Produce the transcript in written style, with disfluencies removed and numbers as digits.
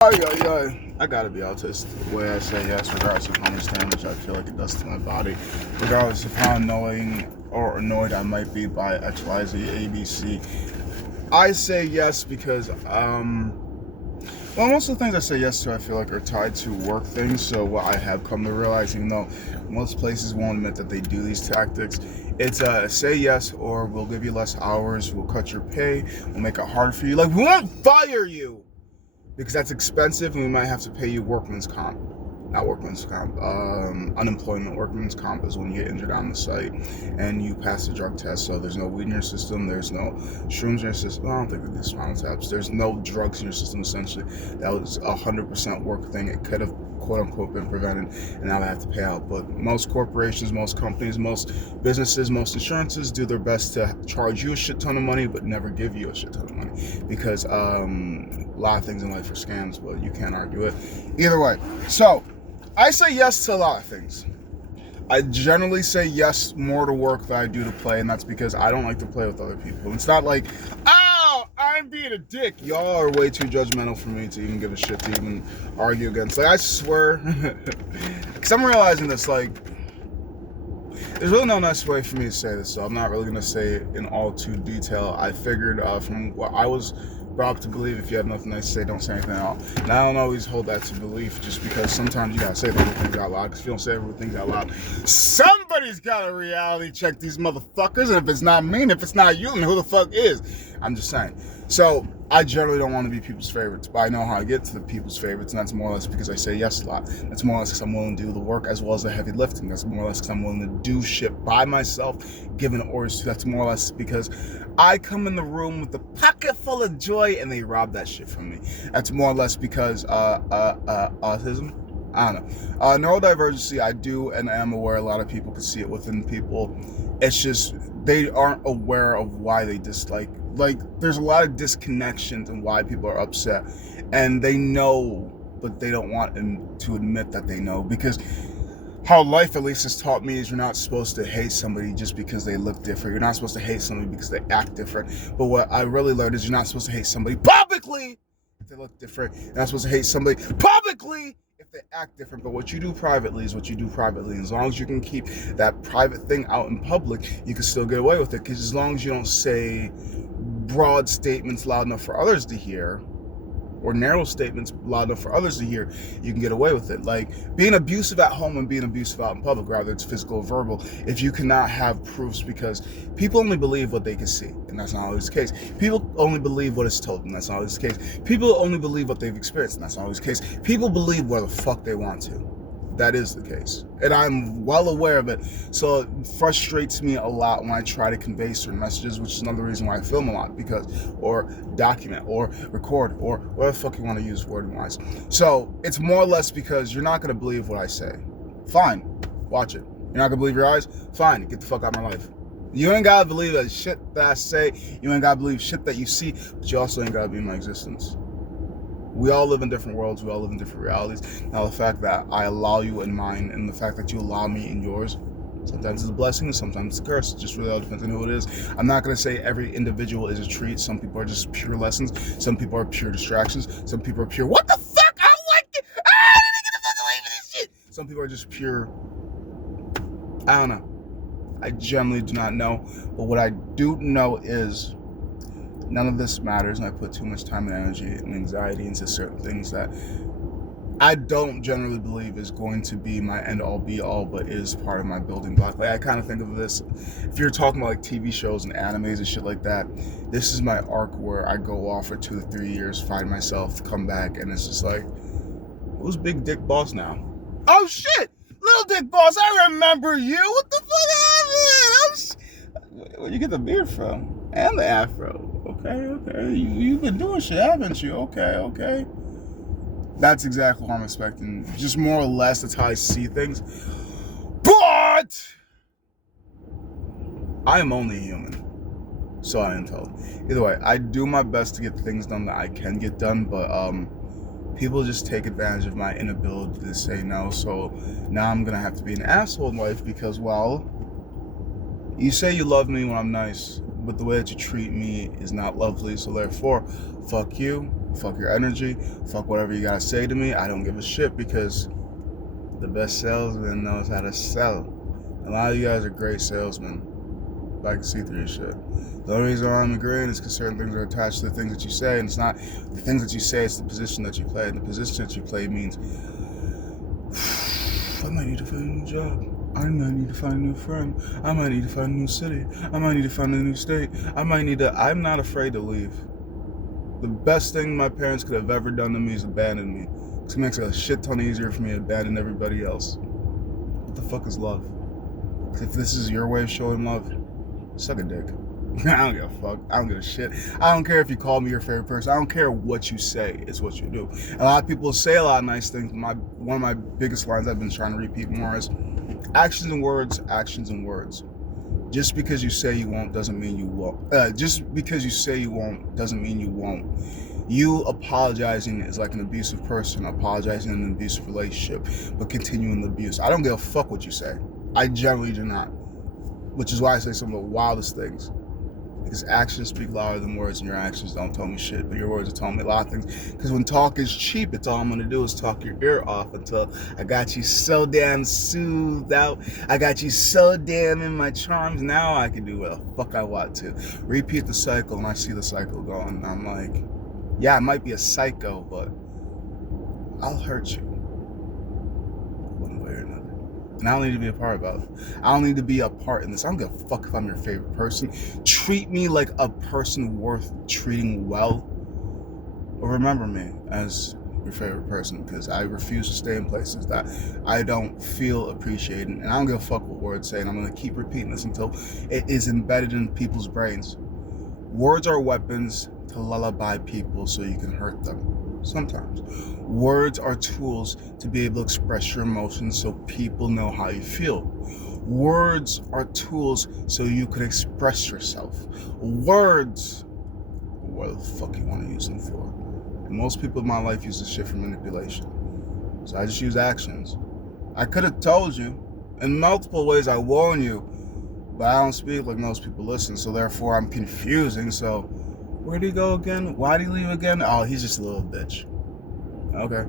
I gotta be autist. The way I say yes, regardless of how much damage I feel like it does to my body, regardless of how annoying or annoyed I might be by X, Y, Z, A, B, C. I say yes because, most of the things I say yes to, I feel like are tied to work things. So what I have come to realize, even though most places won't admit that they do these tactics, it's say yes or we'll give you less hours, we'll cut your pay, we'll make it harder for you. Like, we won't fire you because that's expensive and we might have to pay you workman's comp. Not workman's comp, unemployment. Workman's comp is when you get injured on the site and you pass the drug test. So there's no weed in your system, there's no shrooms in your system. I don't think they do spinal taps. There's no drugs in your system, essentially. That was 100% work thing. It could have quote unquote been prevented, and now they have to pay out. But most corporations, most companies, most businesses, most insurances do their best to charge you a shit ton of money, but never give you a shit ton of money because a lot of things in life are scams, but you can't argue it. Either way, so I say yes to a lot of things. I generally say yes more to work than I do to play, and that's because I don't like to play with other people. It's not like, oh, I'm being a dick. Y'all are way too judgmental for me to even give a shit to even argue against. Like, I swear, because I'm realizing this, like, there's really no nice way for me to say this, so I'm not really going to say it in all too detail. I figured from what I was brought up to believe, if you have nothing nice to say, don't say anything at all. And I don't always hold that to belief, just because sometimes you gotta say the things out loud, because if you don't say everything out loud, somebody's gotta reality check these motherfuckers, and if it's not me, and if it's not you, then who the fuck is? I'm just saying. So, I generally don't want to be people's favorites, but I know how I get to the people's favorites, and that's more or less because I say yes a lot. That's more or less because I'm willing to do the work as well as the heavy lifting. That's more or less because I'm willing to do shit by myself, giving orders to. That's more or less because I come in the room with a pocket full of joy and they rob that shit from me. That's more or less because autism. I don't know. Neurodivergency, I do and I am aware a lot of people can see it within people. It's just they aren't aware of why they dislike. Like, there's a lot of disconnections and why people are upset. And they know, but they don't want to admit that they know. Because how life at least has taught me is you're not supposed to hate somebody just because they look different. You're not supposed to hate somebody because they act different. But what I really learned is you're not supposed to hate somebody publicly if they look different. You're not supposed to hate somebody publicly if they act different. But what you do privately is what you do privately. And as long as you can keep that private thing out in public, you can still get away with it. Because as long as you don't say broad statements loud enough for others to hear, or narrow statements loud enough for others to hear, you can get away with it. Like being abusive at home and being abusive out in public, rather it's physical or verbal, if you cannot have proofs, because people only believe what they can see, and that's not always the case. People only believe what is told, and that's not always the case. People only believe what they've experienced, and that's not always the case. People believe where the fuck they want to. That is the case, and I'm well aware of it. So it frustrates me a lot when I try to convey certain messages, which is another reason why I film a lot, or document, or record, or whatever the fuck you want to use wording wise. So it's more or less because you're not gonna believe what I say. Fine, watch it. You're not gonna believe your eyes? Fine, get the fuck out of my life. You ain't gotta believe that shit that I say. You ain't gotta believe shit that you see, but you also ain't gotta be in my existence. We all live in different worlds. We all live in different realities. Now, the fact that I allow you in mine and the fact that you allow me in yours, sometimes it's a blessing and sometimes it's a curse. It just really all depends on who it is. I'm not going to say every individual is a treat. Some people are just pure lessons. Some people are pure distractions. Some people are pure, what the fuck? I don't like it. I didn't get the fuck away from this shit. Some people are just pure, I don't know. I generally do not know. But what I do know is none of this matters, and I put too much time and energy and anxiety into certain things that I don't generally believe is going to be my end-all be-all, but is part of my building block. Like, I kind of think of this, if you're talking about like TV shows and animes and shit like that, this is my arc where I go off for 2 to 3 years, find myself, come back, and it's just like, who's Big Dick Boss now? Oh shit! Little Dick Boss, I remember you! What the fuck happened? Where'd you get the beard from? And the afro. Okay. You've been doing shit, haven't you? Okay. That's exactly what I'm expecting. Just more or less, that's how I see things. But I am only human. So I am told. Either way, I do my best to get things done that I can get done, but people just take advantage of my inability to say no. So now I'm gonna have to be an asshole in life because, well, you say you love me when I'm nice, but the way that you treat me is not lovely, so therefore, fuck you, Fuck your energy. Fuck whatever you gotta say to me. I don't give a shit because the best salesman knows how to sell. A lot of you guys are great salesmen. I can see through your shit. The only reason why I'm agreeing is because certain things are attached to the things that you say, and it's not the things that you say, it's the position that you play. And the position that you play means I might need to find a new job. I might need to find a new friend. I might need to find a new city. I might need to find a new state. I'm not afraid to leave. The best thing my parents could have ever done to me is abandon me. It makes it a shit ton easier for me to abandon everybody else. What the fuck is love? If this is your way of showing love, suck a dick. I don't give a fuck. I don't give a shit. I don't care if you call me your favorite person. I don't care what you say. It's what you do. A lot of people say a lot of nice things. One of my biggest lines I've been trying to repeat more is actions and words, actions and words. Just because you say you won't doesn't mean you won't. Just because you say you won't doesn't mean you won't. You apologizing is like an abusive person apologizing in an abusive relationship, but continuing the abuse. I don't give a fuck what you say. I generally do not. Which is why I say some of the wildest things. Because actions speak louder than words, and your actions don't tell me shit, but your words are telling me a lot of things. Because when talk is cheap, it's all I'm going to do is talk your ear off until I got you so damn soothed out. I got you so damn in my charms. Now I can do what the fuck I want to. Repeat the cycle, and I see the cycle going. And I'm like, yeah, I might be a psycho, but I'll hurt you one way or another. And I don't need to be a part about it. I don't need to be a part in this. I don't give a fuck if I'm your favorite person. Treat me like a person worth treating well. Or remember me as your favorite person, because I refuse to stay in places that I don't feel appreciated. And I don't give a fuck what words say. And I'm going to keep repeating this until it is embedded in people's brains. Words are weapons to lullaby people so you can hurt them. Sometimes. Words are tools to be able to express your emotions so people know how you feel. Words are tools so you can express yourself. Words, what the fuck you want to use them for? And most people in my life use this shit for manipulation. So I just use actions. I could have told you in multiple ways, I warn you, but I don't speak like most people listen, so therefore I'm confusing. So where'd he go again? Why'd he leave again? Oh, he's just a little bitch. Okay.